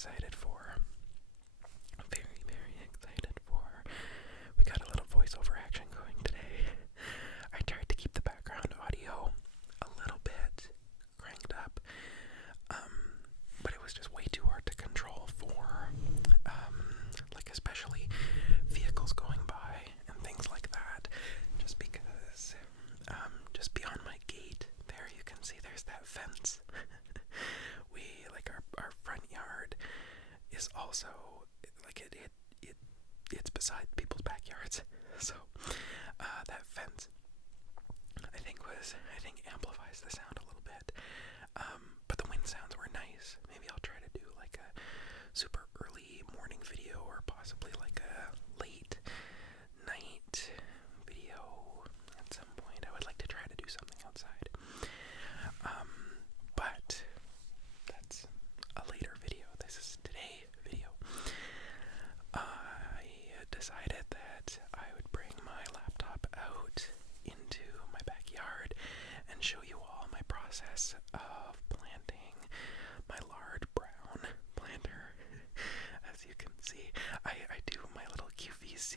excited for. Very, very excited for. We got a little voiceover action going today. I tried to keep the background audio a little bit cranked up, but it was just way too hard to control for, especially vehicles going by and things like that, just because, just beyond my gate there, you can see there's that fence. Our front yard is also, it's beside people's backyards, so, that fence, I think amplifies the sound a little bit, but the wind sounds were nice. Maybe I'll try to do like a super early morning video, or possibly like a late night video at some point. I would like to try to do something outside, but that's a later video. This is today's video. I decided that I would bring my laptop out into my backyard and show you all my process of planting my large brown planter. As you can see, I do my little QVC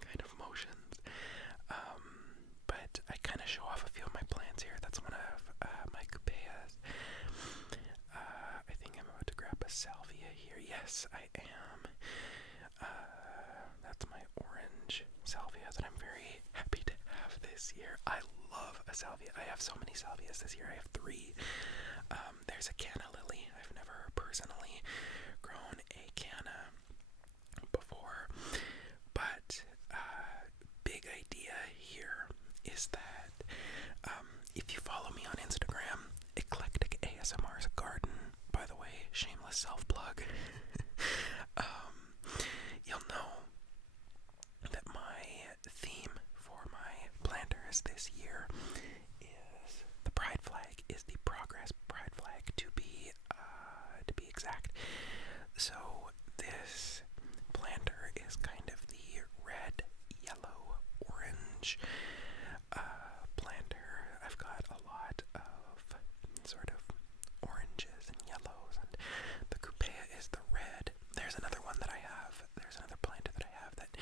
kind of motions, but I kind of show off a few of my plants here. That's one of my coupeas. I think I'm about to grab a salvia here. Yes, I am. That's my orange salvia that I'm very happy to have this year. I love a salvia. I have so many salvias this year. I have 3. There's a canna lily. I've never personally grown a canna before, but big idea here is that if you follow me on Instagram, Eclectic ASMR's garden, by the way, shameless self-plug, you'll know that my theme for my planters this year is the pride flag, is the progress pride flag to be exact. So this planter is kind of the red, yellow, orange planter. I've got a lot of sort of oranges and yellows, and the coupea is the red. There's another planter that I have that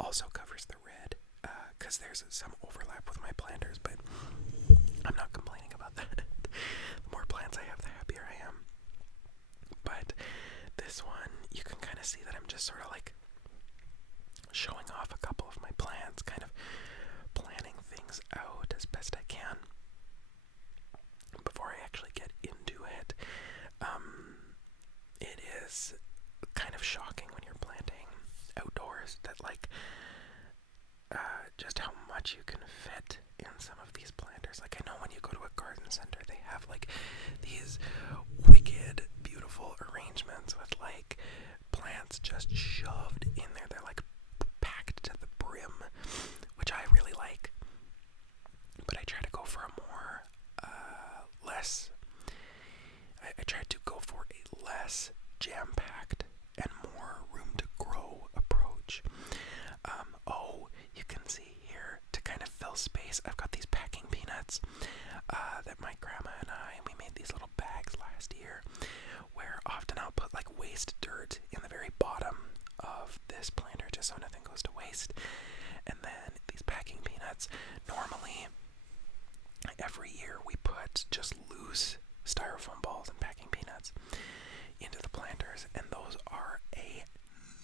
also covers the red, because there's some overlap with my planters, but I'm not complaining about that. The more plants I have, the happier I am. But this one, you can kind of see that I'm just sort of like showing off a couple of my plants, kind of planning things out as best I can before I actually get into it. It is kind of shocking when you're planting outdoors that just how much you can fit in some of these planters. I know when you go to a garden center, they have these wicked, beautiful arrangements with plants just shoved in there. They're packed to the brim, which I really like. But I try to go for a more I tried to go for a less jam-packed and more room-to-grow approach. You can see here, to kind of fill space, I've got these packing peanuts that my grandma and we made these little bags last year, where often I'll put waste dirt in the very bottom of this planter just so nothing goes to waste. And then these packing peanuts, normally every year we put just loose styrofoam balls and packing peanuts into the planters, and those are a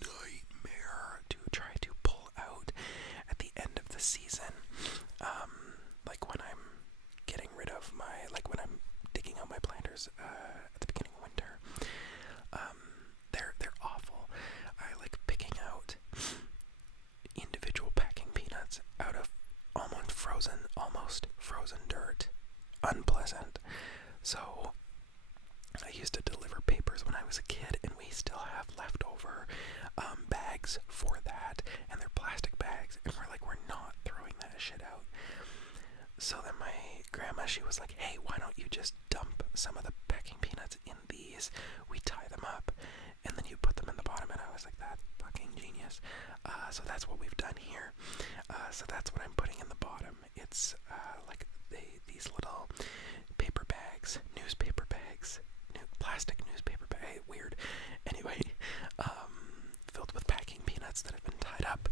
nightmare to try to pull out at the end of the season. When I'm getting rid of when I'm digging out my planters at the beginning of winter, they're awful. I like picking out individual packing peanuts out of almost frozen dirt. Unpleasant. So I used to deliver papers when I was a kid, and we still have leftover bags for that, and they're plastic bags, and we're not throwing that shit out. So then my grandma, she was like, hey, why don't you just dump some of the packing peanuts in these? We tie them up, and then you put them in the bottom, and I was like, that's fucking genius. So that's what we've done here. So that's what I'm putting in the bottom. It's these little paper bags, plastic newspaper bags. weird. Anyway, filled with packing peanuts that have been tied up,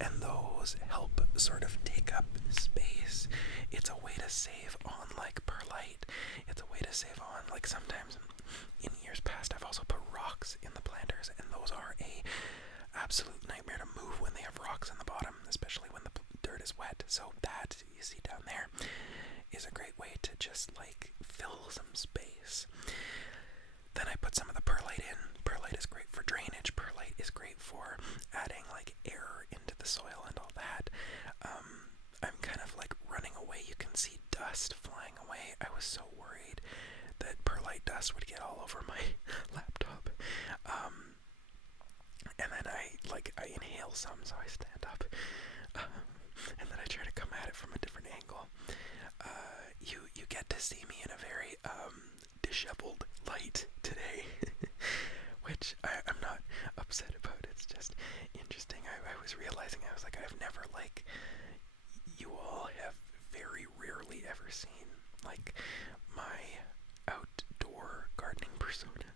and those help sort of take up space. It's a way to save on like perlite. It's a way to save on like sometimes in years past I've also put rocks in the planters, and those are a absolute nightmare to move when they have rocks in the bottom, especially when the dirt is wet. So that you see down there is a great way to just like fill some space. Then I put some of the perlite in. Perlite is great for drainage. Perlite is great for adding like air into the soil and all that. I'm kind of like running away. You can see dust flying away. I was so worried that perlite dust would get all over my laptop. And then I inhale some, so I stand up. And then I try to come at it from a different angle. You get to see me in a very disheveled light today, which I'm not upset about. It's just interesting. I was realizing, I was like, I've never, like, you all have very rarely ever seen, like, my outdoor gardening persona.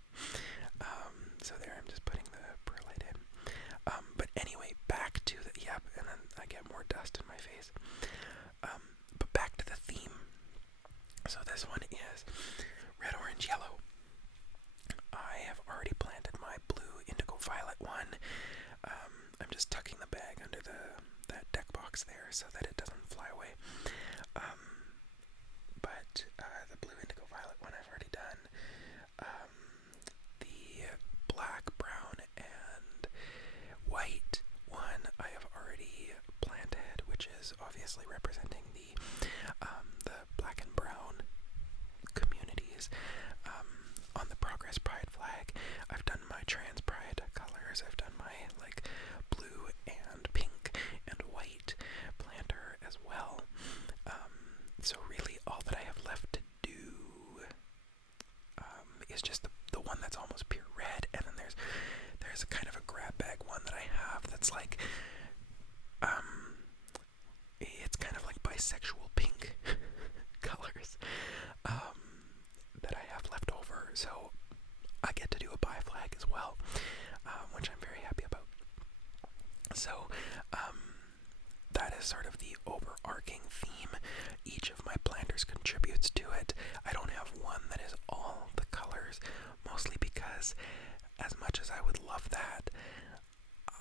So there, I'm just putting the perlite in. But anyway, back to the, and then I get more dust in my face. But back to the theme. So this one is red, orange, yellow. I have already planted my blue indigo violet one. I'm just tucking the bag under that deck box there so that it doesn't fly away. But the blue indigo violet one I've already done. The black, brown, and white one I have already planted, which is obviously representing the black and brown communities. On the Progress Pride flag, I've done my trans pride colors. I've done my like blue and pink and white planter as well. So really all that I have left to do is just the one that's almost pure red, and then there's a kind of a grab bag one that I have that's like it's kind of like bisexual pink colors that I have left over, so I get to do a bi flag as well, which I'm very happy about. So that is sort of the overarching theme. Each of my planters contributes to it. I don't have one that is all the colors, mostly because as much as I would love that,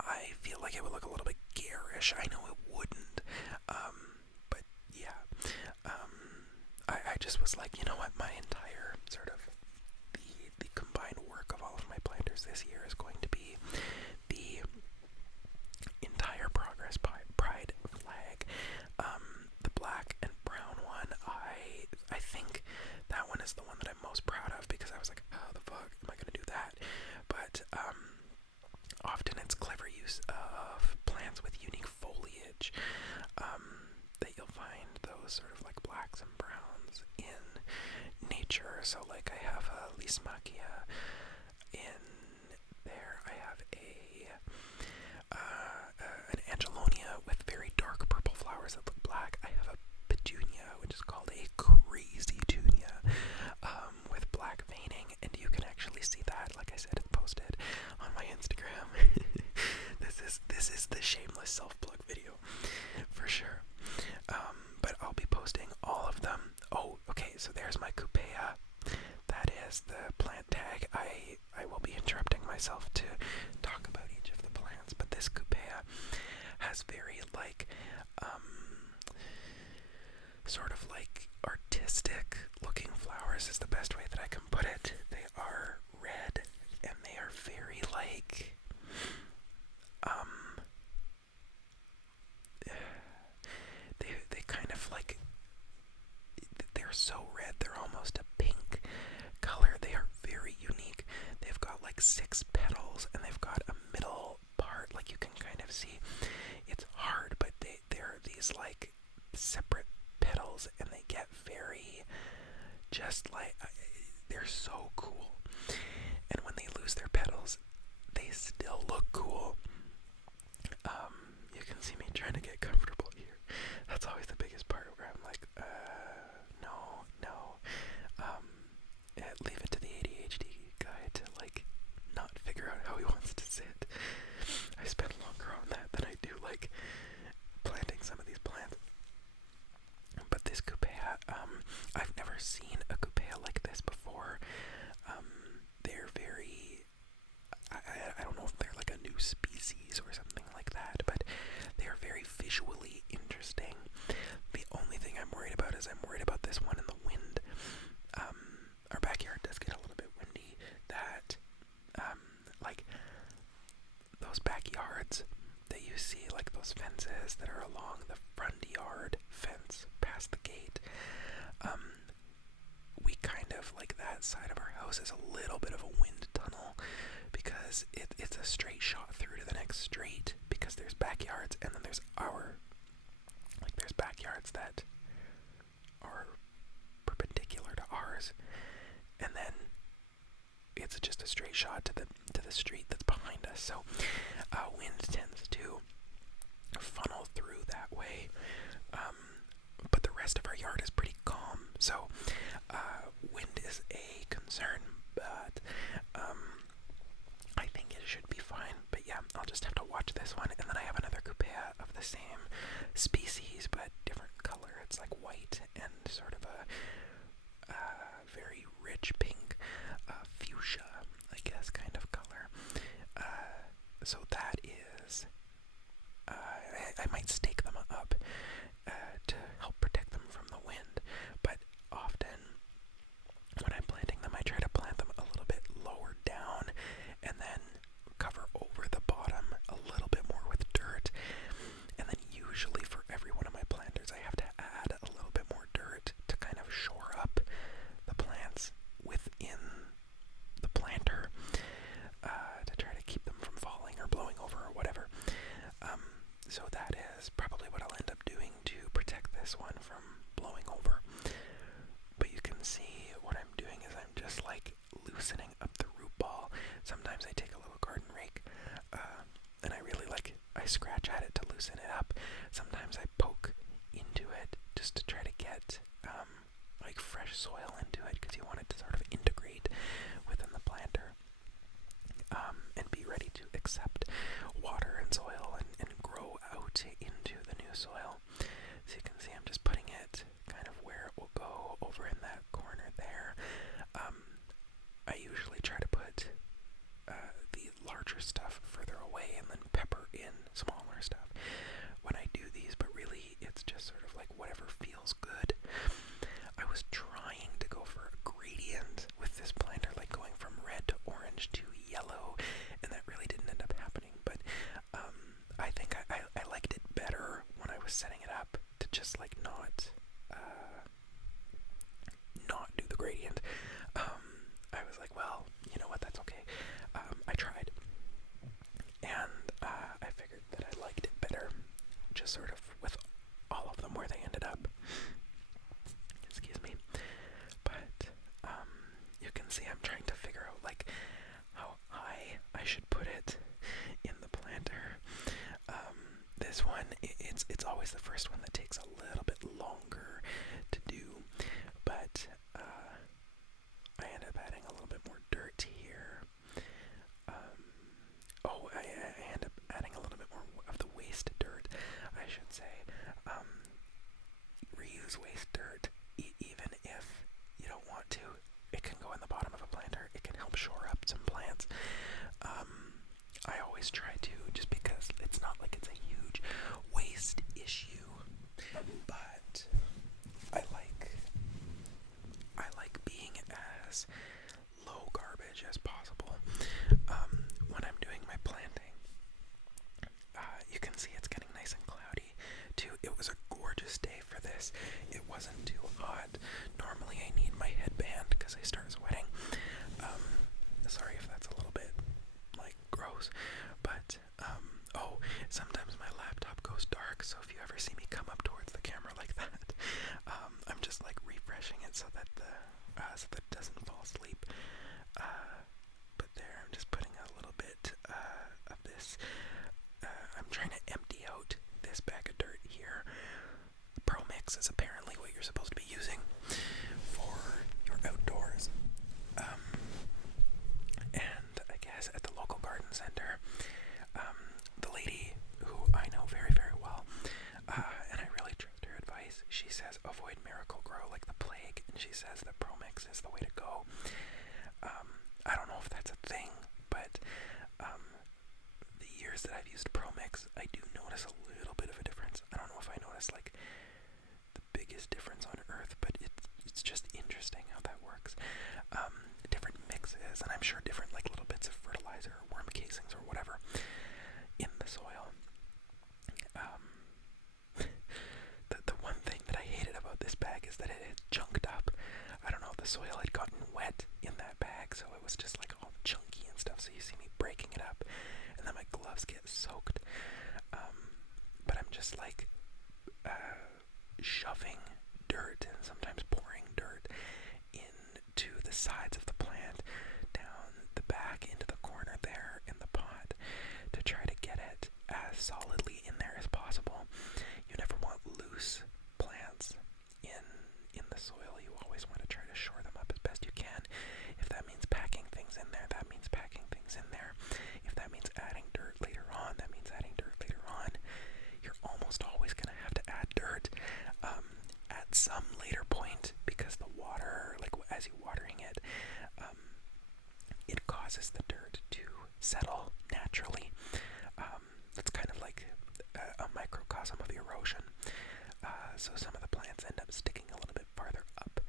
I feel like it would look a little bit garish. I know it wouldn't, but yeah. I just was like, you know what, my entire sort of the combined work of all of my planters this year is going to be the entire Progress Pride flag. The black and brown one, I think that one is the one that I'm most proud of, because I was like, how the fuck am I gonna do that? But often it's clever use of plants with unique foliage that you'll find those sort of like blacks and browns in nature. So like I have a Lismachia in there. I have an Angelonia with very dark purple flowers that look black. I have a Petunia, which is called a Crazy Tunia, with black veining, and you can actually see that, like I said, it's posted on my Instagram. This is the shameless self-plug video, for sure. But I'll be posting all of them. Oh, okay, so there's my Coupea. That is the plant tag. I will be interrupting myself to talk about each of the plants, but this Coupea has very like sort of like artistic looking flowers is the best way that I can put it. They are red and they are very like they kind of like, they're so red they're almost a pink color. They are very unique. They've got like 6 petals and they've got a middle part, like you can kind of see. It's hard, but they're these like separate petals, and they get very just like, they're so cool. And when they lose their petals, they still look cool. You can see me trying to get comfortable here. That's always the biggest part, where I'm like, no. Leave it to the ADHD guide those fences that are along the front yard fence past the gate. We kind of, like, that side of our house is a little bit of a wind tunnel because it's a straight shot through to the next street, because there's backyards and then there's there's backyards that are perpendicular to ours, and then it's just a straight shot to the street that's behind us. So wind tends to funnel through that way, but the rest of our yard is pretty calm. So wind is a concern, but I think it should be fine. But yeah, I'll just have to watch this one. And then I have another coupea of the same species but different color. It's like white and sort of a very rich pink, fuchsia, I guess, kind of color. So that is, I might stake them up to help protect them from the wind, but often when I'm planting them, I try to plant them a little bit lower down and then cover over the bottom a little bit more with dirt. And then usually for every one of my planters, I have to add a little bit more dirt to kind of shore up the plants within the planter, to try to keep them from falling or blowing over or whatever. So that is probably what I'll end up doing to protect this one from blowing over. But you can see what I'm doing is I'm just like loosening up the root ball. Sometimes I take a little garden rake and I scratch at it to loosen it up. Sometimes I poke into it just to try to get like fresh soil into it, because you want it to sort of integrate within the planter and be ready to accept water and soil and grow out into the new soil. So you can see I'm just putting it kind of where it will go over in that corner there. I usually try to put the larger stuff further away and then pepper in smaller stuff when I do these, but really it's just sort of like whatever feels good. I was trying to go for a gradient with this planter, like going from red to orange to yellow, and that really didn't end up happening, but I think I liked it better when I was setting it up to just like not do the gradient. I was like, well, you know what, that's okay. I tried, and I figured that I liked it better, just sort of with all of them where they ended up. Excuse me. But you can see I'm trying to figure out like how high I should put it in the planter. This one, it's always the first one that takes a little bit longer to do, but I end up adding a little bit more dirt here. I end up adding a little bit more of the waste dirt, I should say. Reuse waste dirt, even if you don't want to. It can go in the bottom of a planter. It can help shore up some plants. I always try to, just because it's not like it's a huge waste issue, but I like being as low garbage as possible when I'm doing my planting. You can see it's getting nice and cloudy too. It was a gorgeous day for this. It wasn't too hot. Normally I need my headband because I start sweating. Sorry if that's a little bit like gross, but sometimes my laptop goes dark, so if you ever see me come up towards the camera like that, I'm just like refreshing it so that it doesn't fall asleep. But there, I'm just putting a little bit of this. I'm trying to empty out this bag of dirt here. Pro Mix is apparently what you're supposed to be using for your outdoors. And I guess at the local garden center, the lady who I know very, very well, and I really trust her advice, she says avoid Miracle Grow like the plague, and she says that Pro Mix is the way to go. I don't know if that's a thing, but the years that I've used Pro Mix, I do notice a little bit of a difference. I don't know if I notice like the biggest difference on earth, but it's just interesting how that works. Different mixes, and I'm sure different like little bits of fertilizer or worm casings or whatever in the soil had gotten wet in that bag, so it was just like all chunky and stuff. So you see me breaking it up, and then my gloves get soaked. But I'm just like shoving dirt and sometimes pouring dirt into the sides of the plant, down the back into the corner there in the pot, to try to get it as solidly in there as possible. You never want loose plants in the soil. You always want to try to shore them up as best you can. If that means packing things in there, that means packing things in there. If that means adding dirt later on, that means adding dirt later on. You're almost always going to have to add dirt at some later point, because the water, like as you're watering it, it causes the dirt to settle naturally. It's kind of like a microcosm of erosion. So some of the plants end up sticking a little bit farther up.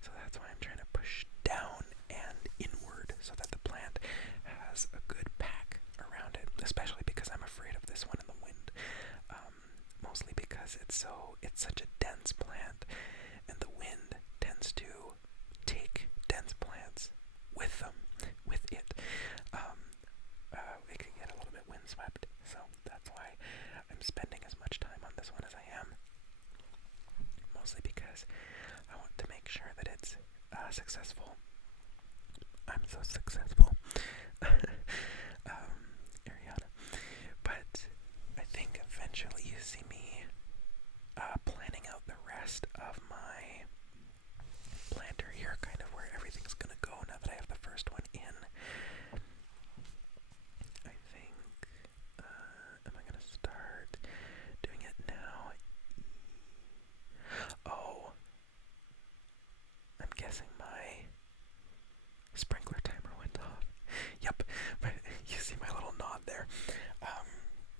So that's why I'm trying to push down and inward so that the plant has a good pack around it, especially because I'm afraid of this one in the wind. Mostly because it's such a dense plant, and the wind tends to take dense plants with it. It can get a little bit windswept, so that's why I'm spending as much time on this one as I am. Mostly because I want to make sure that it's successful. I'm so successful. Ariana. But I think eventually you see me planning out the rest of my planter here, kind of where everything's gonna go now that I have the first one in. I think, am I gonna start doing it now? Oh, I'm guessing my sprinkler timer went off. Yep, you see my little nod there.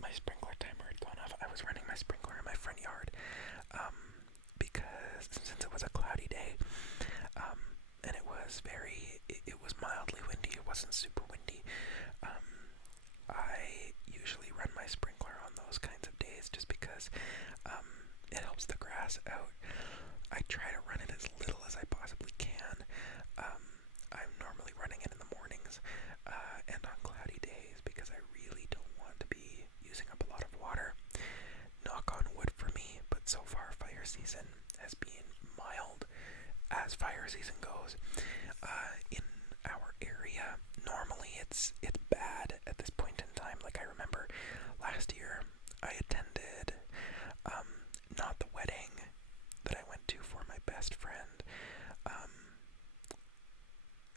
My sprinkler timer had gone off. I was running my sprinkler in my front yard, because since it was a cloudy day, and it was mildly windy, it wasn't super windy. I usually run my sprinkler on those kinds of days just because it helps the grass out. I try to run it as little as I possibly can. I'm normally running it in the mornings and on cloudy days because I really don't want to be using up a lot of water. Knock on wood for me, but so far fire season has been mild as fire season goes. In our area, normally it's bad at this point in time. Like I remember last year I attended not the wedding that I went to for my best friend.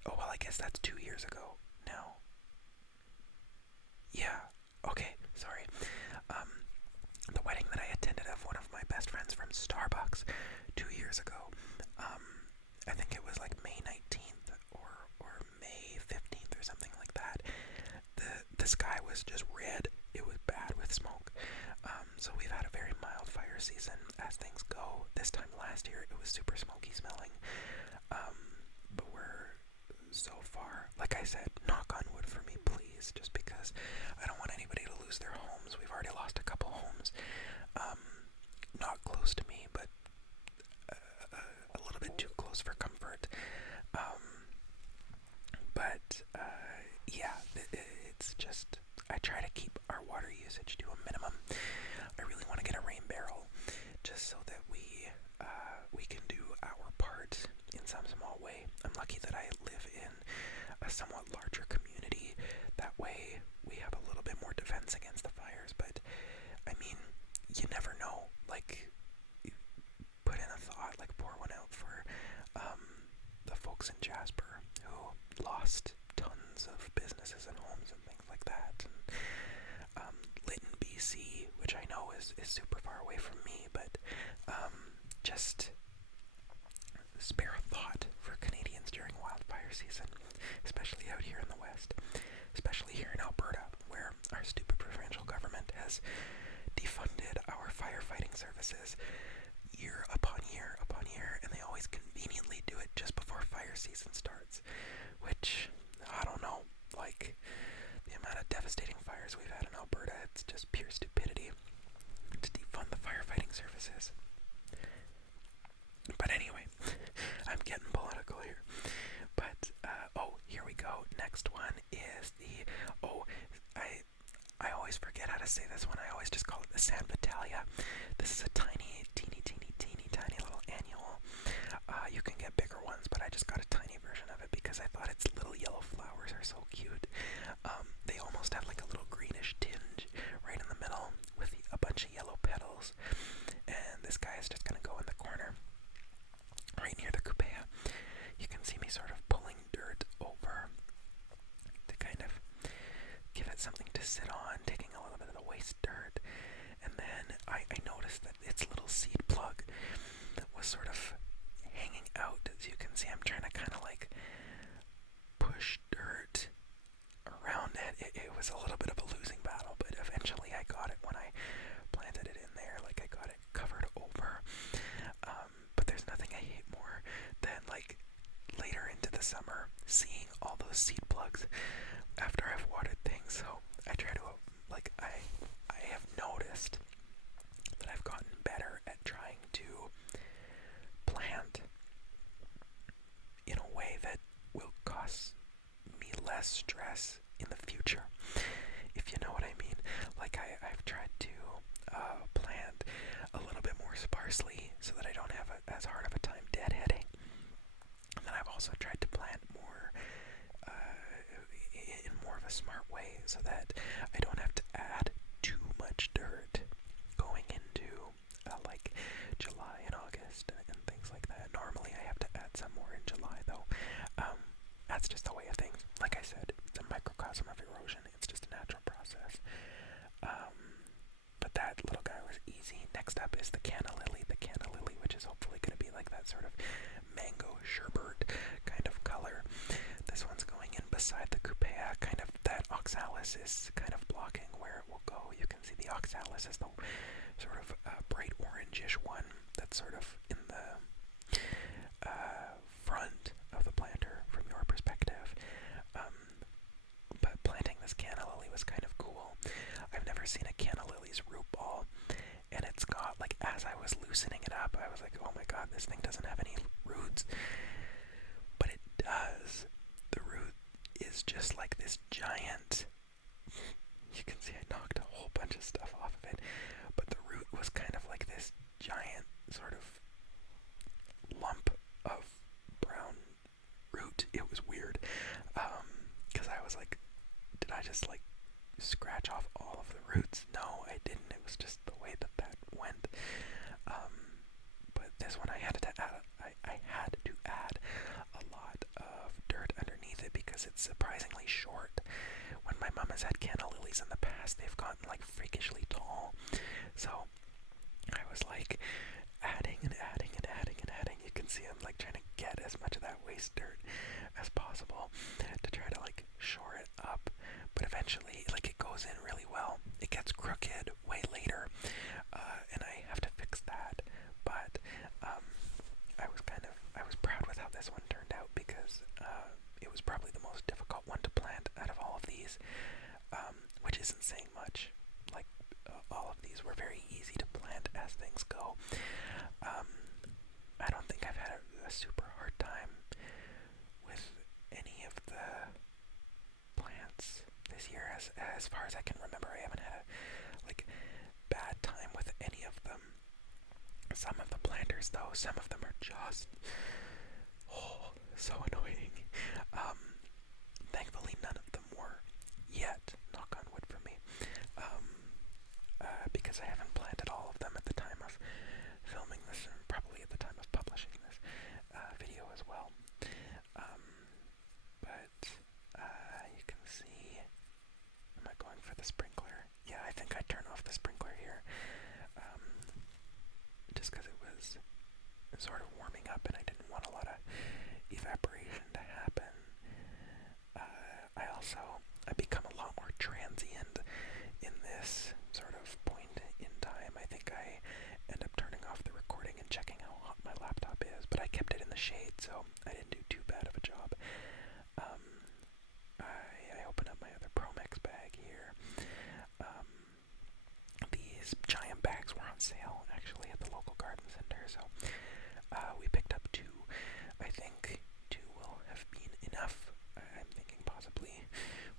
Oh well, I guess that's 2 years ago now. Yeah, okay, sorry. The wedding that I attended of one of my best friends from Starbucks 2 years ago. I think it was like May 19th or May 15th or something like that. The sky was just red. It was bad with smoke. So we've had a very mild fire season as things go. This time last year it was super smoky smelling. But we're so far, like I said, knock on wood for me, please, just because I don't want anybody to lose their homes. We've already lost a couple homes. Not close to me, but a little bit too close for comfort. Yeah, it's just, I try to keep our water usage to a minimum. I really want to get a rain barrel just so that we can do our part in some small way. I'm lucky that I live in a somewhat larger community. That way we have a little bit more defense against the fires, but I mean, you never know. Like, you put in a thought, like pour one out for the folks in Jasper who lost tons of businesses and homes and things like that. And Lytton, BC, which I know is super far away from me, but just spare a thought for Canadians during wildfire season, especially out here in the West, especially here in Alberta, where our stupid provincial government has defunded our firefighting services year upon year upon year, and they always conveniently do it just before fire season starts, which, I don't know, like, the amount of devastating fires we've had in Alberta, it's just pure stupidity to defund the firefighting services. But anyway, I'm getting political here. so cute. They almost have like a little greenish tinge right in the middle with a bunch of yellow petals. And this guy is just going to go in the corner right near the cupea. You can see me sort of pulling dirt over to kind of give it something to sit on, taking a little bit of the waste dirt. And then I noticed that its little seed plug was sort of hanging out. As you can see, I'm trying to kind of like push dirt around it. It was a little bit of a losing battle, but eventually I got it when I planted it in there. Like, I got it covered over. But there's nothing I hate more than, like, later into the summer, seeing all those seed plugs after I've watered things. So I try to, like, I have noticed that I've gotten better at trying to plant in a way that will cost me less stress in the future, if you know what I mean. Like, I've tried to plant a little bit more sparsely so that I don't have as hard of a time deadheading. And then I've also tried to plant more in more of a smart way so that I don't have to add too much dirt going into like July and August and things like that. Normally I have to add some more in July though. That's just the way of things. Like I said, it's a microcosm of erosion. It's just a natural process. But that little guy was easy. Next up is the canna lily. The canna lily, which is hopefully going to be like that sort of mango sherbet kind of color. This one's going in beside the cupea. Kind of that oxalis is kind of blocking where it will go. You can see the oxalis is the sort of bright orangish one that's sort of in the front of the planter from your perspective. But planting this canna lily was kind of cool. I've never seen a canna lily's root ball, and it's got, like, as I was loosening it up, I was like, oh my god, this thing doesn't have any roots. But it does. The root is just like this giant, you can see I knocked a whole bunch of stuff off of it, but the root was kind of like this giant sort of lump of brown root. It was weird, because I was like, did I just like scratch off all of the roots? No, I didn't. It was just the way that went. But this one I had to add. I had to add a lot of dirt underneath it because it's surprisingly short. When my mom has had canna lilies in the past, they've gotten like freakishly tall. So I was like adding and adding and adding and adding. You can see I'm like trying to get as much of that waste dirt as possible to try to like shore it up. But eventually, like, it goes in really well. It gets crooked way later, and I have to fix that. But I was proud with how this one turned out because it was probably the most difficult one to plant out of all of these, which isn't saying much. Like, all of these were very easy to plant as things go. I don't think I've had a super hard time with any of the plants this year. As far as I can remember, I haven't had a bad time with any of them. Some of the planters though, some of them are just so annoying. Thankfully none of them were yet, knock on wood for me, because I haven't planted all of them at the time of filming this, and probably at the time of publishing this video as well. But you can see, am I going for the sprinkler? Yeah, I think I turn off the sprinkler here, just because it was sort of warming up and I didn't want a lot of evaporation to happen. I become a lot more transient in this sort of point in time. I think I end up turning off the recording and checking how hot my laptop is, but I kept it in the shade, so I didn't do too bad of a job. I open up my other Promex bag here. These giant bags were on sale, actually, at the local garden center, so we picked up two. I think two will have been enough. I'm thinking possibly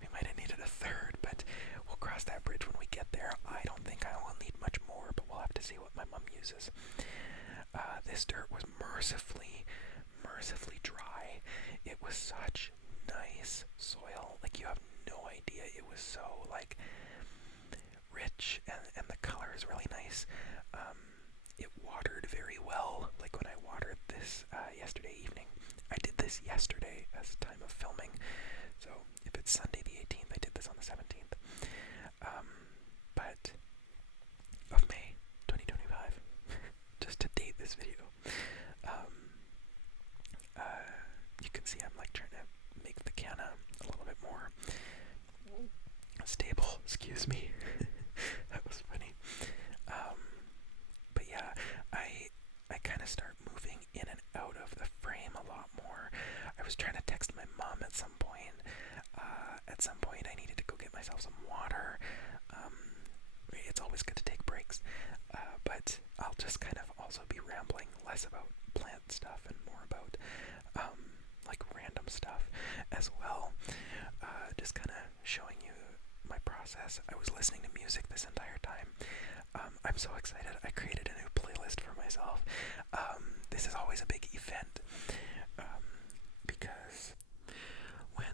we might have needed a third, but we'll cross that bridge when we get there. I don't think I will need much more, but we'll have to see what my mom uses. This dirt was mercifully dry. It was such nice soil. so like rich, and the color is really nice. It watered very well, like when I watered this yesterday evening. I did this yesterday as time of filming, so if it's Sunday the 18th, I did this on the 17th. But of May 2025, just to date this video. You can see I'm like trying to make the canna a little bit more stable. Excuse me. That was funny. But yeah, I kind of start moving in and out of the frame a lot more. I was trying to text my mom at some point. I needed to go get myself some water. It's always good to take breaks. But I'll just kind of also be rambling less about plant stuff and more about like random stuff as well. Just kind of showing you my process. I was listening to music this entire time. I'm so excited. I created a new playlist for myself. This is always a big event because when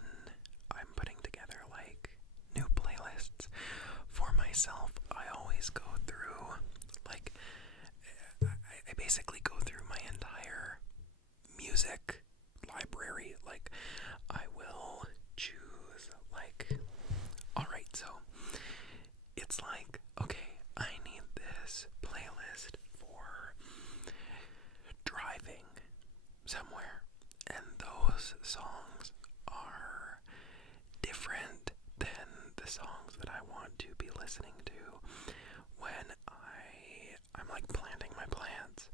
I'm putting together like new playlists for myself, I always go through like I basically go through my entire music library. Like I will choose like, alright, so it's like, okay, I need this playlist for driving somewhere, and those songs are different than the songs that I want to be listening to when I'm like planting my plants,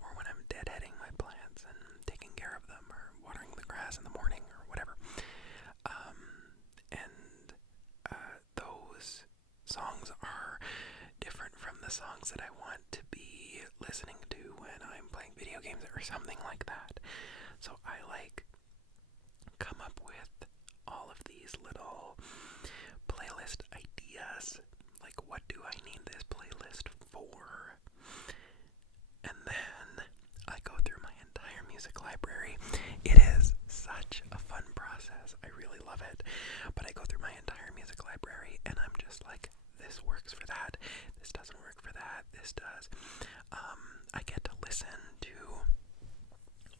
or when I'm deadheading my plants and taking care of them, or watering the grass in the morning, or whatever. Those songs are different from the songs that I want to be listening to when I'm playing video games or something like that. So I like come up with all of these little playlist ideas. Like, what do I need this playlist for? And then I go through my entire music library. It is such a fun process. I really love it. But I go through my entire music library and I'm just like, this works for that. This doesn't work for that. This does. I get to listen to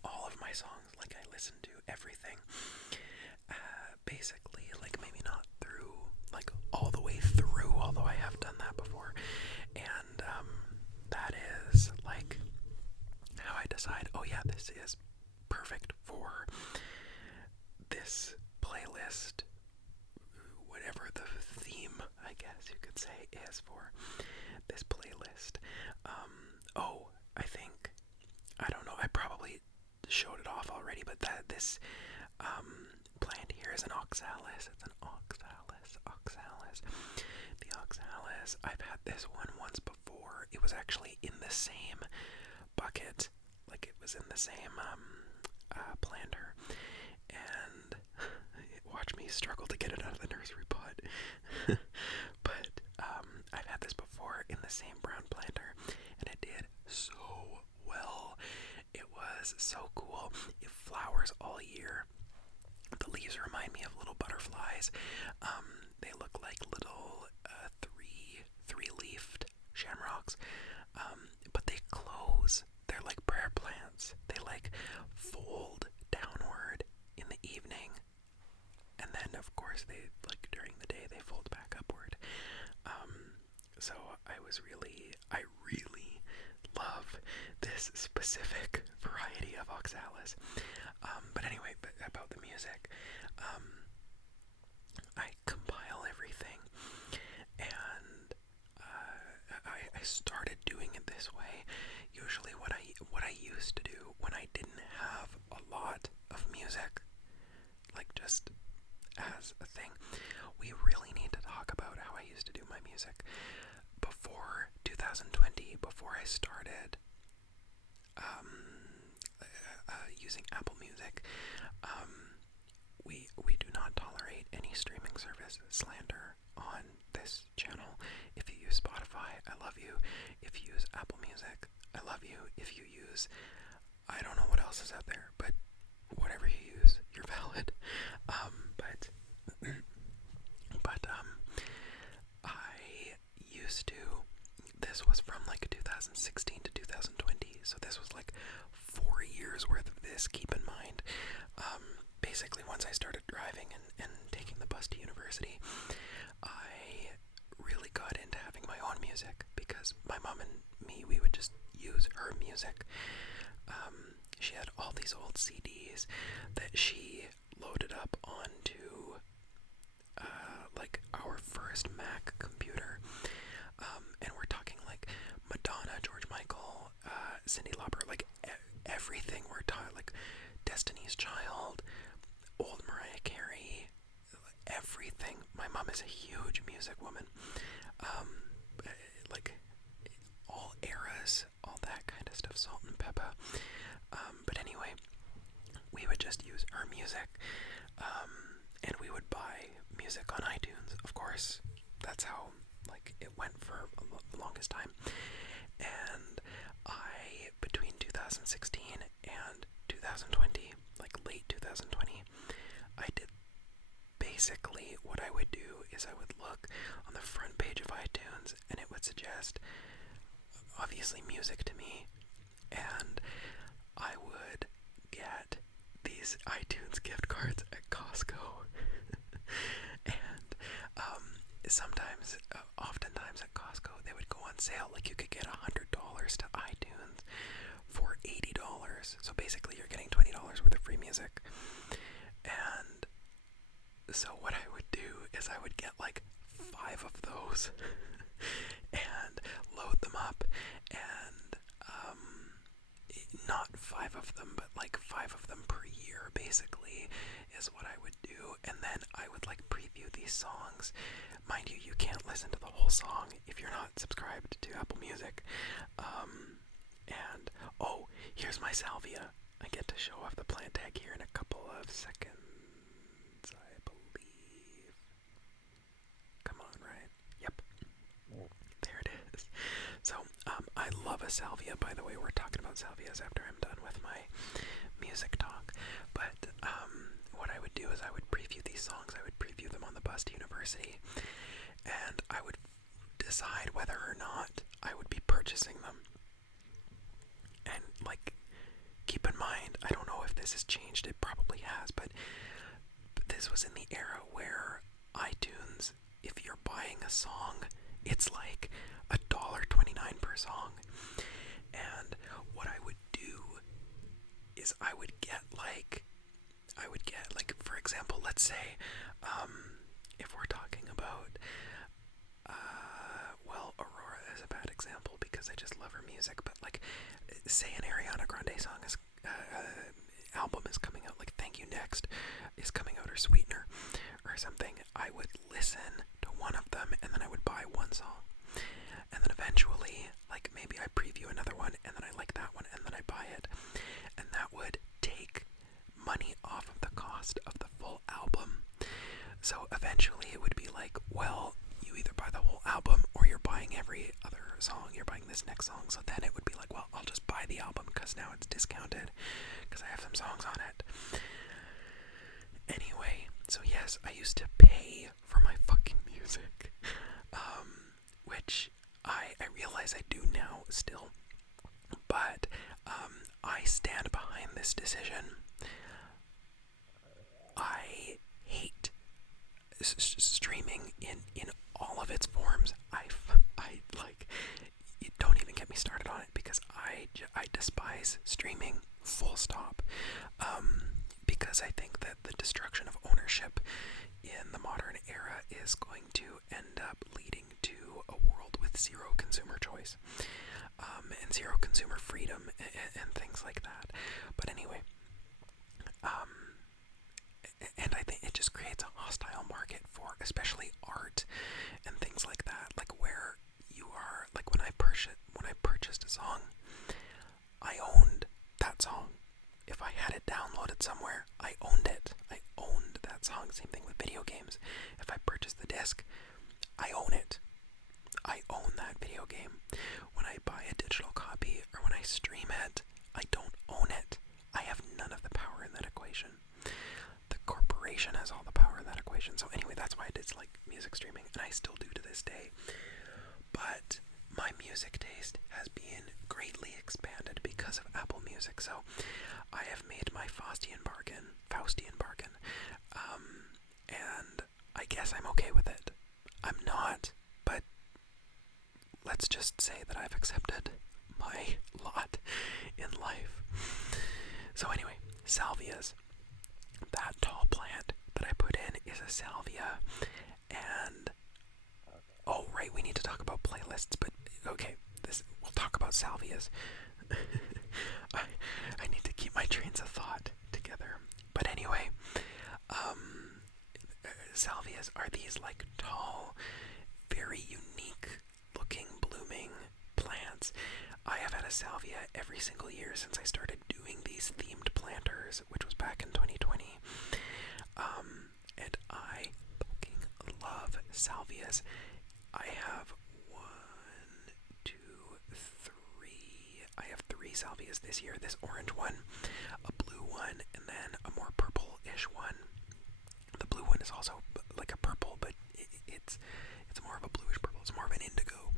all of my songs. Like, I listen to everything. Basically, like, maybe not through, like, all the way through, although I have done that before. And that is, like, how I decide, oh yeah, this is perfect for this playlist, whatever the theme, I guess you could say, is for this playlist. I don't know, I probably showed it off already, but this plant here is an oxalis. It's an oxalis. The oxalis, I've had this one once before. It was actually in the same bucket, like it was in the same planter, and watch me struggle to get it out of the nursery pot. But I've had this before in the same brown planter, and it did so well. It was so cool. It flowers all year. The leaves remind me of little butterflies. They look like little three-leafed shamrocks, but they close. They're like prayer plants. They like fold downward in the evening, and then of course they, like, during the day, they fold back upward. So I really love this specific variety of oxalis. But anyway, about the music, I compile everything, and I started doing it this way. Usually what I used to do when I didn't have a lot of music, like just as a thing, we really need to talk about how I used to do my music. Before 2020, before I started using Apple Music, we do not tolerate any streaming service slander on this channel. If you use Spotify, I love you. If you use Apple Music, I love you. If you use, I don't know what else is out there, but whatever you use, you're valid. But I started driving and taking the bus to university, I really got into having my own music because my mom and me, we would just use her music. She had all these old CDs that she loaded up onto like our first Mac computer, and we're talking like Madonna, George Michael, Cyndi Lauper, like everything. We're talking like Destiny's Child, old Mariah Carey, everything. My mom is a huge music woman, like all eras, all that kind of stuff, Salt and Pepper. But anyway, we would just use her music, and we would buy music on iTunes, of course. That's how, like, it went for the longest time. And between 2016 and 2020, like late 2020, I did basically what I would do is I would look on the front page of iTunes and it would suggest, obviously, music to me, and I would get these iTunes gift cards at Costco. And sometimes, oftentimes at Costco, they would go on sale. Like, you could get $100 to iTunes for $80. So basically, you're getting $20 worth of free music. And so what I would do is I would get like 5 of those and load them up, and not 5 of them, but like 5 of them per year basically is what I would do. And then I would like preview these songs. Mind you, you can't listen to the whole song if you're not subscribed to Apple Music. And oh, here's my salvia. I get to show off the plant tag here in a couple of seconds, I believe. Come on, right? Yep. There it is. So, I love a salvia. By the way, we're talking about salvias after I'm done with my music talk. But, what I would do is I would preview these songs. I would preview them on the bus to university. And I would decide whether or not I would be purchasing them. And, like, keep in mind, I don't know if this has changed. It probably has. But this was in the era where iTunes, if you're buying a song, it's like $1.29 per song. And what I would do is I would get like, for example, let's say, if we're talking about, well, Aurora is a bad example because I just love her music, but like, say an Ariana Grande song is, album is coming out, like Thank You Next is coming out, or Sweetener, or something, I would listen to one of them, and then I would buy one song. And then eventually, like, maybe I preview another one, and then I like that one, and then I buy it. And that would take money off of the cost of the full album. So eventually it would be like, well, you either buy the whole album, or you're buying every other song, you're buying this next song. So then it would be like, well, I'll just buy the album, because now it's discounted, because I have some songs on it. Anyway, so yes, I used to pay for my fucking music, which I realize I do now still, but I stand behind this decision. I hate streaming in all of its forms. I like, don't even get me started on it, because I despise streaming, full stop, because I think that the destruction of ownership in the modern era is going to end up leading to a world with zero consumer choice, and zero consumer freedom, and things like that. But anyway, and I think it just creates a hostile market for especially art and things like that, like where you are, like when I purchased a song, I owned that song. If I had it downloaded somewhere, I owned it. I owned that song. Same thing with video games. If I purchased the disc, I own it. I own that video game. When I buy a digital copy or when I stream it, I don't own it. I have none of the power in that equation. The corporation has all the power in that equation. So anyway, that's why I dislike music streaming, and I still do to this day. But my music taste has been greatly expanded because of Apple Music. So I have made my Faustian bargain, that I've accepted my lot in life. So anyway, salvias. That tall plant that I put in is a salvia, and oh right, we need to talk about playlists, but okay, we'll talk about salvias. I need to keep my trains of thought together. But anyway, salvias are these like tall, very unique looking blooming plants. I have had a salvia every single year since I started doing these themed planters, which was back in 2020. And I fucking love salvias. I have I have three salvias this year. This orange one, a blue one, and then a more purple-ish one. The blue one is also like a purple, but it's more of a bluish purple. It's more of an indigo.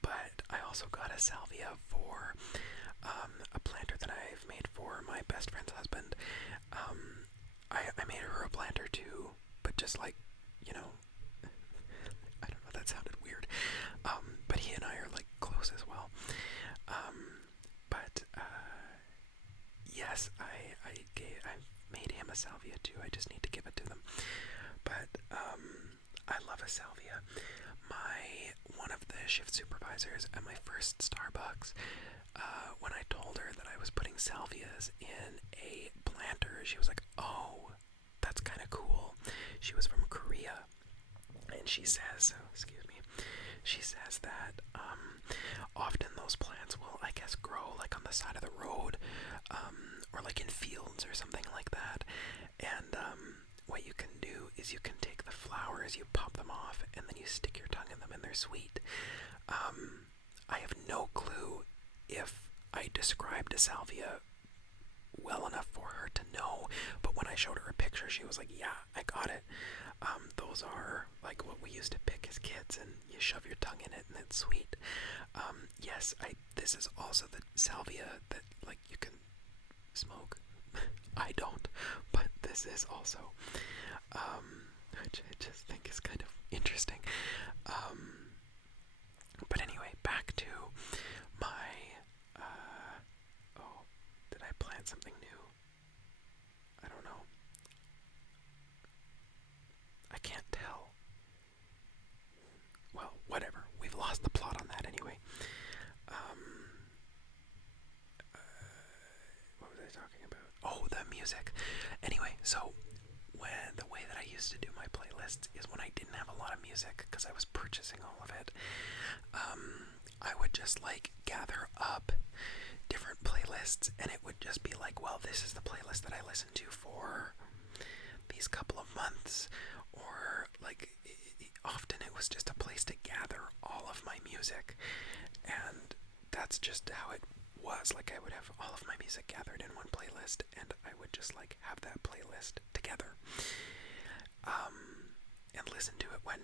But I also got a salvia for a planter that I've made for my best friend's husband. I made her a planter too, but just like, you know, I don't know, that sounded weird. But he and I are like close as well. Yes, I made him a salvia too. I just need to give it to them. But I love a salvia. One of the shift supervisors at my first Starbucks, when I told her that I was putting salvias in a planter, she was like, "Oh, that's kind of cool." She was from Korea, and she says, that often those plants will, I guess, grow like on the side of the road, or like in fields or something like that. And what you can do is you can take the flowers, you pop them off, and then you stick your tongue in them, and they're sweet. I have no clue if I described a salvia well enough for her to know, but when I showed her a picture, she was like, "Yeah, I got it. Those are like what we used to pick as kids, and you shove your tongue in it, and it's sweet." Yes, this is also the salvia that like you can smoke. I don't, but this is also, which I just think is kind of interesting. But anyway, back to my, did I plant something new? I don't know. I can't tell. Well, whatever. We've lost the plot on that anyway. What was I talking about? Oh, the music. Anyway, so the way that I used to do my playlists is when I didn't have a lot of music because I was purchasing all of it. I would just like gather up different playlists, and it would just be like, well, this is the playlist that I listen to for these couple of months, or like often it was just a place to gather all of my music, and that's just how it was. Like I would have all of my music gathered in one playlist, and I would just like have that playlist together, and listen to it when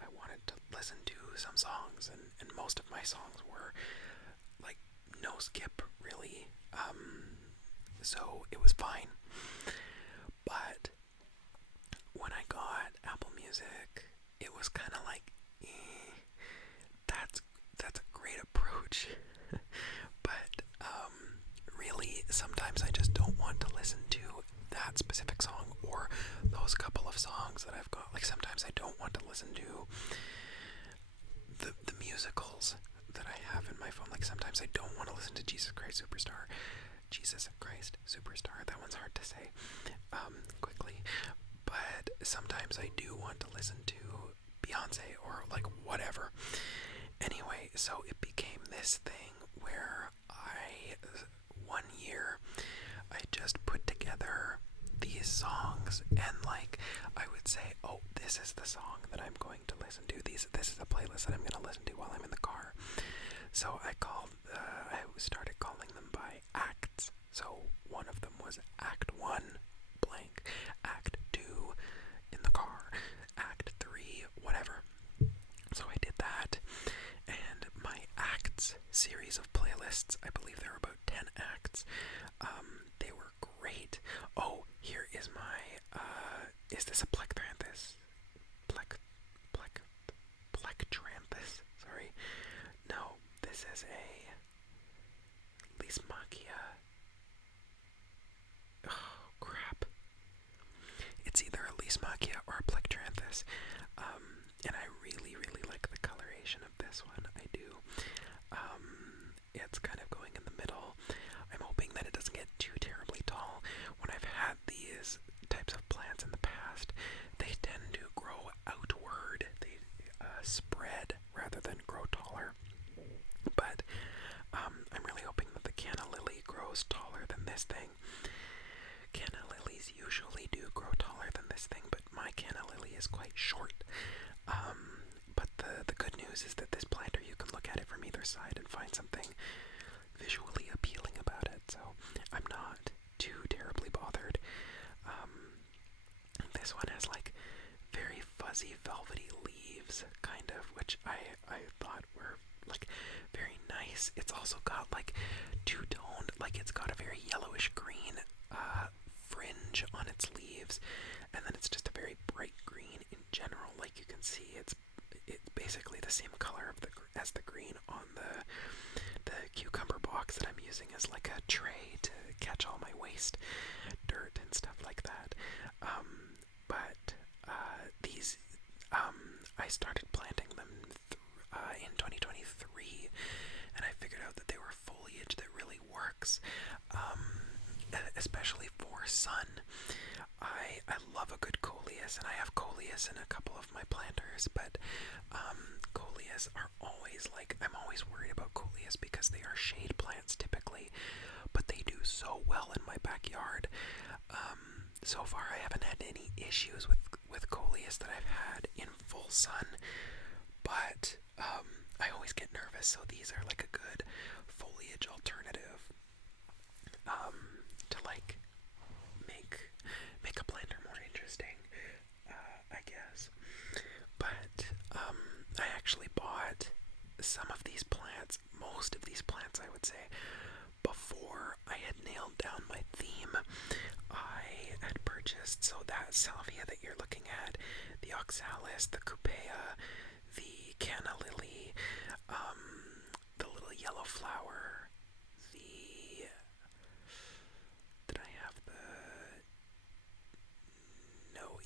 I wanted to listen to some songs, and most of my songs were like no skip really, so it was fine. But when I got Apple Music, it was kind of like, that's a great approach. But really, sometimes I just don't want to listen to that specific song or those couple of songs that I've got. Like sometimes I don't want to listen to the musicals that I have in my phone. Like sometimes I don't want to listen to Jesus Christ Superstar. That one's hard to say quickly. But sometimes I do want to listen to Beyonce or like whatever. Anyway, so it became this thing where one year I just put together these songs, and like I would say, oh, this is the song that I'm going to listen to. This is the playlist that I'm going to listen to while I'm in the car. So I started calling them by acts. So one of them was Act 1 blank, Act 2 in the car, Act 3 whatever. So I did that, and my acts series of playlists, I believe there were about 10 acts. They were great. Oh, here is my is this a Plectranthus? Plectranthus, sorry. this. And I really, really like the coloration of this one. I do. It's kind of going in the middle. I'm hoping that it doesn't get too terribly tall. When I've had these types of plants in the past, they tend to grow outward. They spread rather than grow taller. But I'm really hoping that the canna lily grows taller than this thing. Canna lilies usually do grow taller than this thing, but my canna lily is quite short. But the good news is that this planter, you can look at it from either side and find something visually appealing about it. So I'm not too terribly bothered. This one has like very fuzzy, velvety leaves, kind of, which I thought were like very nice. It's also got like two-toned, like it's got a very yellowish green fringe on its leaves, and then it's just a very bright green in general. Like you can see, it's basically the same color of as the green on the cucumber box that I'm using as like a tray to catch all my waste dirt and stuff like that. But these, I started planting them in 2023, and I figured out that they were foliage that really works, especially for sun. I love a good coleus, and I have coleus in a couple of my planters, but coleus are always like, I'm always worried about coleus because they are shade plants typically, but they do so well in my backyard. So far I haven't had any issues with coleus that I've had in full sun, but I always get nervous, so these are like a good foliage alternative to like make a planter more interesting, I guess. But I actually bought some of these plants, most of these plants I would say, before I had nailed down my theme. I had purchased, so that salvia that you're looking at, the oxalis, the cupea, the canna lily, the little yellow flower, did I have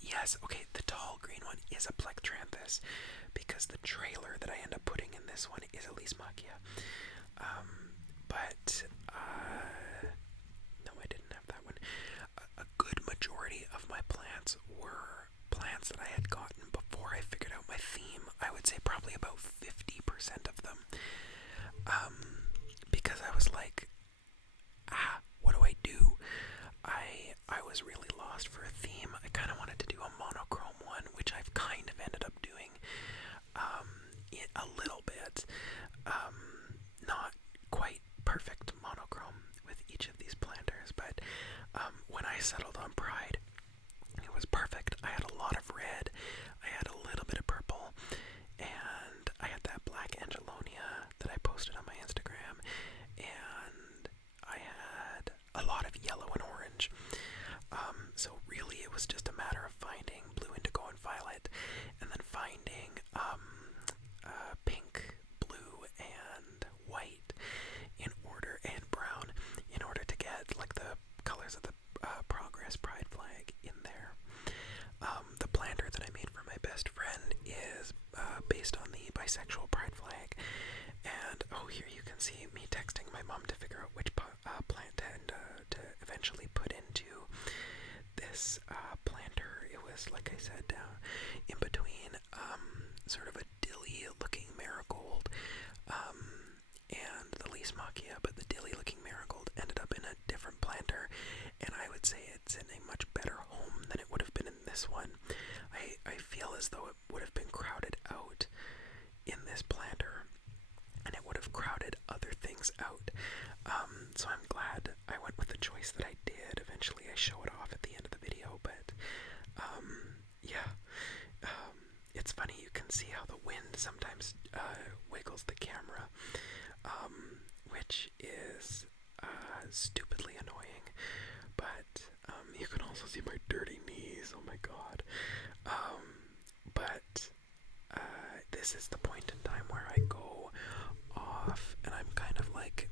yes, okay, the tall green one is a plectranthus, because the trailer that I end up putting in this one is a Lismachia. But no, I didn't have that one. A good majority of my plants were plants that I had gotten before I figured out my theme. I would say probably about 50% of them. Because I was like, what do I do? I was really lost for a theme. I kind of wanted to do a monochrome one, which I've kind of ended up doing a little bit. Not quite perfect monochrome with each of these planters, but when I settled on Pride, it was perfect. I had a lot of red, I had a little bit of purple, and I had that black Angelonia that I posted on my Instagram, and I had a lot of yellow and orange. So really it was just a matter of finding blue, indigo, and violet, and then finding pink, blue, and white and brown in order to get like the colors of the Progress Pride flag in there. The planter that I made for my best friend is based on the bisexual Pride flag, and here you can see me texting my mom to figure out which plant to eventually put into this planter. It was, like I said, in between sort of a dilly looking marigold and the Lismachia, but the dilly looking marigold ended up in a different planter, and I would say it's in a much better home than it would have been in this one. I feel as though it would have been crowded out in this planter, and it would have crowded other things out. So I'm glad I went with the choice that I did. Eventually I show it off at the end of the video, but yeah. It's funny, you can see how the wind sometimes wiggles the camera, which is stupidly annoying, but you can also see my dirty knees, oh my god. But this is the point in time where I go off, and I'm kind of like,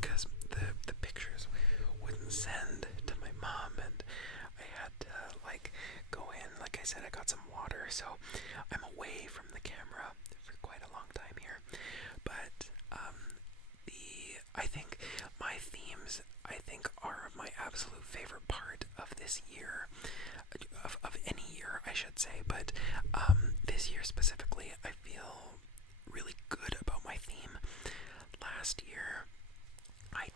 because the pictures wouldn't send to my mom, and I had to like go in, like I said, I got some water, so I'm away from the camera for quite a long time here. But I think my themes, are my absolute favorite part of this year, of any year, I should say. But this year specifically, I feel really good about my theme. Last year, I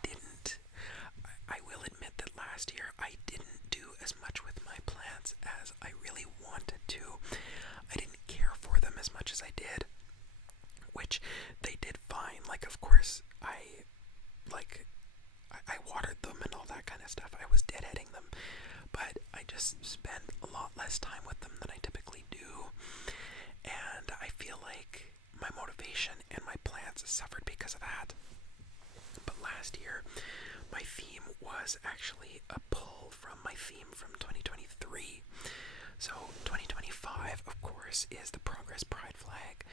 will admit that last year I didn't do as much with my plants as I really wanted to. I didn't care for them as much as I did, which they did fine. Like, of course, I watered them and all that kind of stuff. I was deadheading them, but I just spent a lot less time with them than I typically do. And I feel like my motivation and my plants suffered because of that. But last year, my theme was actually a pull from my theme from 2023. So 2025, of course, is the Progress Pride flag.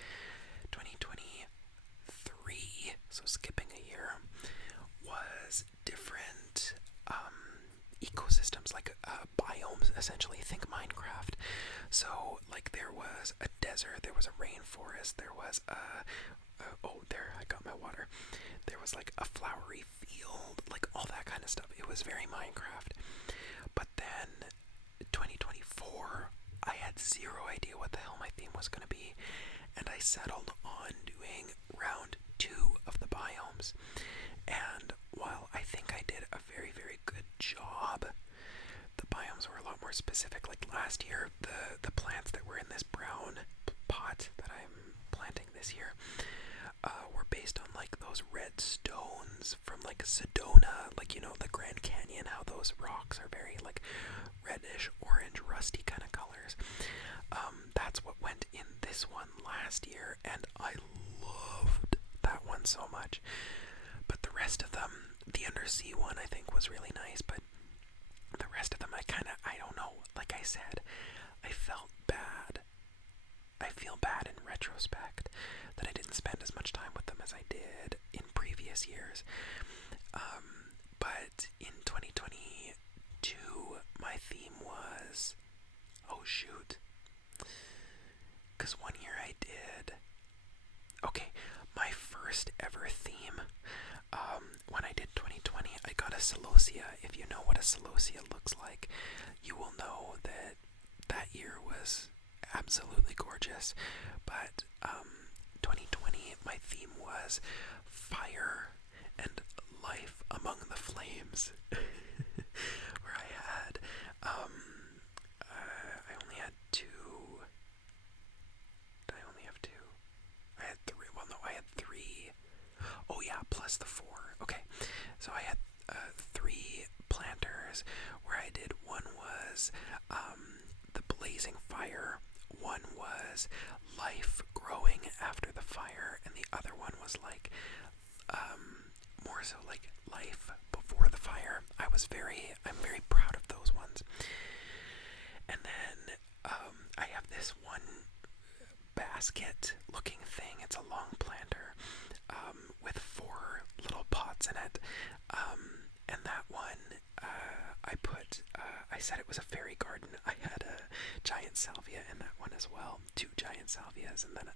2023, so skipping a year, was different ecosystems, like biomes, essentially. Think Minecraft. So, like, there was a desert, there was a rainforest, there was there, I got my water. There was, like, a flowery field, like, all that kind of stuff. It was very Minecraft. But then, 2024, I had zero idea what the hell my theme was going to be, and I settled on doing round 2 of the biomes. And while I think I did a very, very good job, the biomes were a lot more specific. Like last year, the plants that were in this brown pot that I'm planting this year were based on, like, those red stones from, like, Sedona, like, you know, the Grand Canyon, how those rocks are very, like, reddish, orange, rusty kind of colors. That's what went in this one last year, and I loved that one so much. But the rest of them, the undersea one, I think was really nice, but the rest of them, I don't know, like I said, I felt bad. I feel bad in retrospect that I didn't spend as much time with them as I did in previous years. But in 2022, my theme was, oh shoot, because one year I did, okay, my first ever theme, when I did 2020, I got a celosia. If you know what a celosia looks like, you will know that that year was absolutely gorgeous. But 2020, my theme was fire and life among the flames. Where I had, I only had 2. Did I only have 2? I had 3. Well, no, I had 3. Oh yeah, plus the 4. Okay, so I had 3 planters where I did. One was the blazing fire, one was life growing after the fire, and the other one was like more so like life before the fire. I'm very proud of those ones. And then I have this one basket looking thing. It's a long planter with 4 little pots in it. And that one, I said it was a fairy garden. I had a giant salvia in that one as well. 2 giant salvias, and then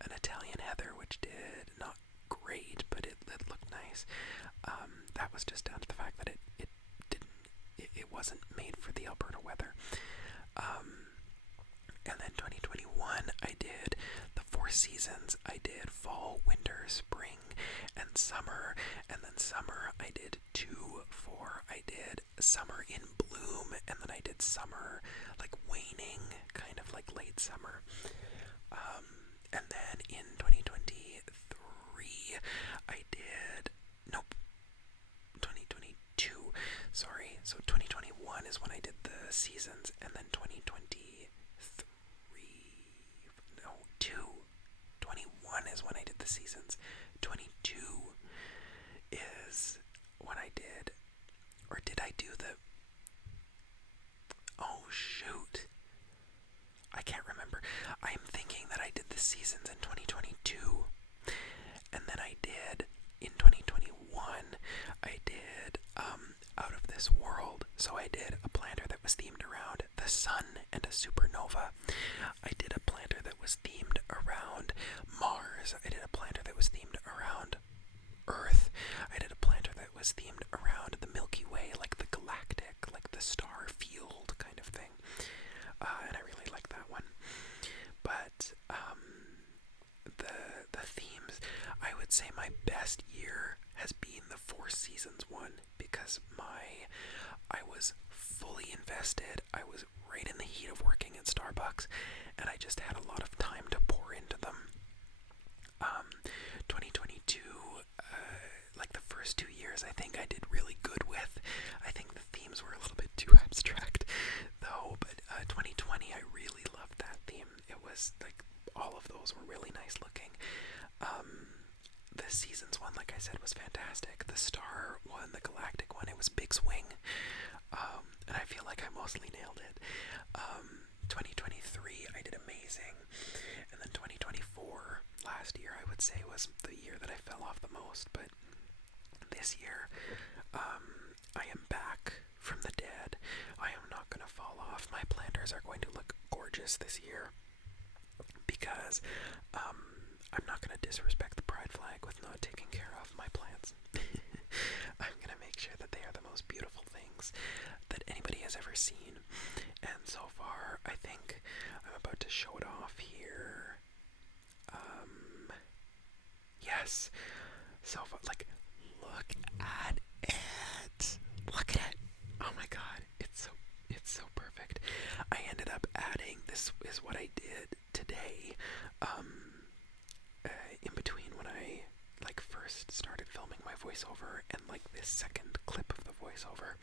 an Italian heather, which did not great, but it looked nice. That was just down to the fact that it wasn't made for the Alberta weather. And then 2021, I did the 4 seasons. I did fall, winter, spring, and summer. And then summer, I did 2, 4. I did summer in bloom, and then I did summer, like, waning, kind of like late summer. And then in 2023, I did, nope, 2022, sorry. So 2021 is when I did the seasons, and then 21 is when I did the seasons. 22 is when I did, or did I do the, oh shoot, I can't remember. I'm thinking that I did the seasons in 2022, and then I did, in 2021, I did Out of This World. So I did a planter that was themed around the the sun and a supernova. I did a planter that was themed around Mars. I did a planter that was themed around Earth. I did a planter that was themed around the Milky Way, like the galactic, like the star field kind of thing. And I really like that one. But the themes, I would say my best year has been the Four Seasons one, because I was fully invested. I was right in the heat of working at Starbucks, and I just had a lot of time to pour into them. 2022, like the first 2 years, I think I did really good with. I think the themes were a little bit too abstract, though, but 2020, I really loved that theme. It was like all of those were really nice looking. The Seasons one, like I said, was fantastic. The Star one, the Galactic one, it was big swing. And I feel like I mostly nailed it. 2023, I did amazing. And then 2024, last year, I would say was the year that I fell off the most. But this year, I am back from the dead. I am not going to fall off. My planters are going to look gorgeous this year, because I'm not going to disrespect the pride flag with not taking care of my plants. I'm going to make sure that they are the most beautiful things that anybody has ever seen. And so far, I think I'm about to show it off here. Yes. So far, like, look at it. Look at it. Oh my god. It's so perfect. I ended up adding, this is what I did today, in between when I first started filming my voiceover and this second clip of the voiceover.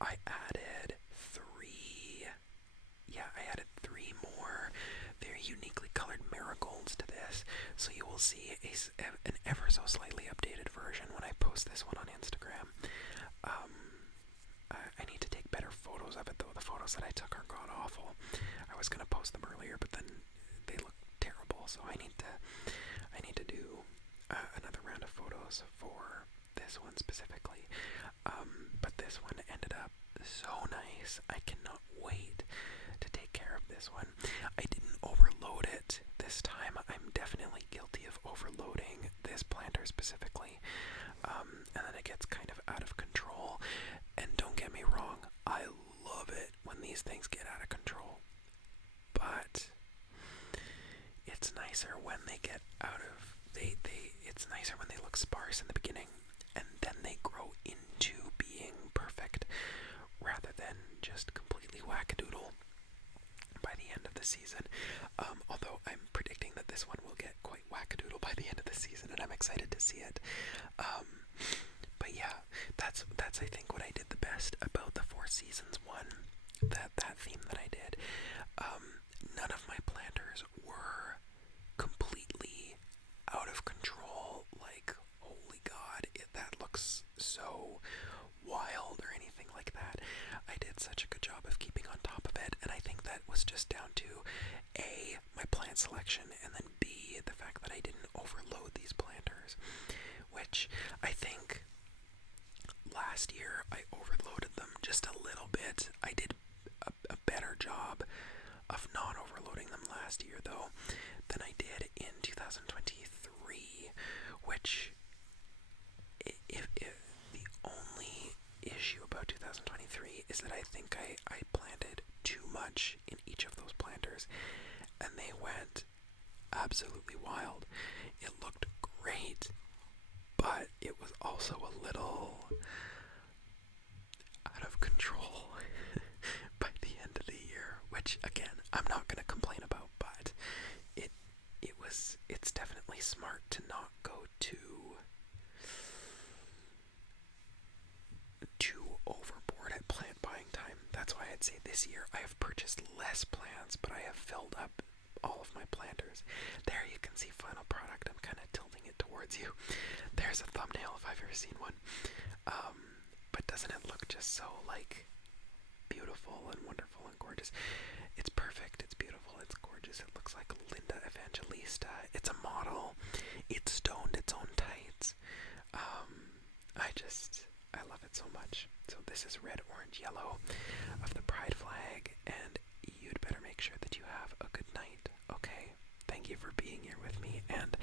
I added three more very uniquely colored marigolds to this, so you will see an ever so slightly updated version when I post this one on Instagram. I need to take better photos of it, though. The photos that I took are god awful. I was gonna post them earlier, but then they look terrible, so I need to do another round of photos for this one specifically. But this one ended up so nice. I cannot wait to take care of this one. I didn't overload it this time. I'm definitely guilty of overloading this planter specifically, and then it gets kind of out of control. And don't get me wrong, I love it when these things get out of control, but it's nicer when they get out of it's nicer when they look sparse in the beginning and then they grow into being perfect, rather than just completely wackadoodle by the end of the season. Although I'm predicting that this one will get quite wackadoodle by the end of the season, and I'm excited to see it. But yeah, that's I think what I did the best about the Four Seasons one, that theme that I did. None of my planters were completely out of control, like, holy god, that looks so wild, or anything like that. I did such a good job of keeping on top of it, and I think that was just down to A, my plant selection, and then B, the fact that I didn't overload these planters, which I think last year I overloaded them just a little bit. I did a better job of not overloading them last year, though, than I did in 2023, which, if the only issue about 2023 is that I think I planted too much in each of those planters, and they went absolutely wild. It looked great, but it was also a little out of control by the end of the year, which, again, I'm not going to complain about, but it's definitely smart to not go too overboard at plant buying time. That's why I'd say this year I have purchased less plants, but I have filled up all of my planters. There you can see final product. I'm kind of tilting it towards you. There's a thumbnail if I've ever seen one. But doesn't it look just so, beautiful and wonderful and gorgeous? It's perfect, it's beautiful, it's gorgeous. It looks like Linda Evangelista. It's a model. It stoned its own tights. I love it so much. So this is red, orange, yellow of the pride flag, And